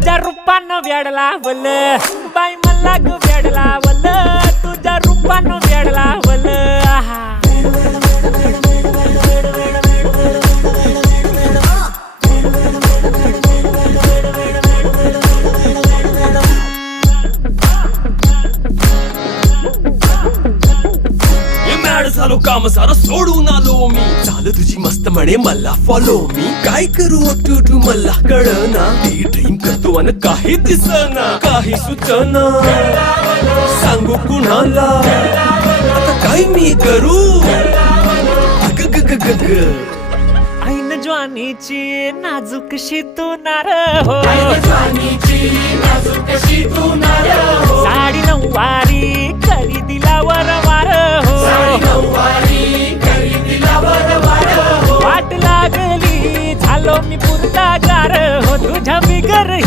तुझ्या रूपानं वेडला वल बाई मला ग वेडला वल तुझ्या रूपानं वेडला वल आहा झालो काम सारा सोडून आलो मी चाल तुझी मस्त म्हणे मला फॉलो मी काय करू टू मला कळना ती ड्रीम करतो अन काही दिसना काही सुचना सांगू कुणाला आता काय मी करू अग ग ग ग ग ऐन ज्वानीची नाजूकशी तू नार हो साडी नऊवारी करी दिला वरवार हो वाट लागली झालो मी पुरता गार हो तुझ्या बिगर ही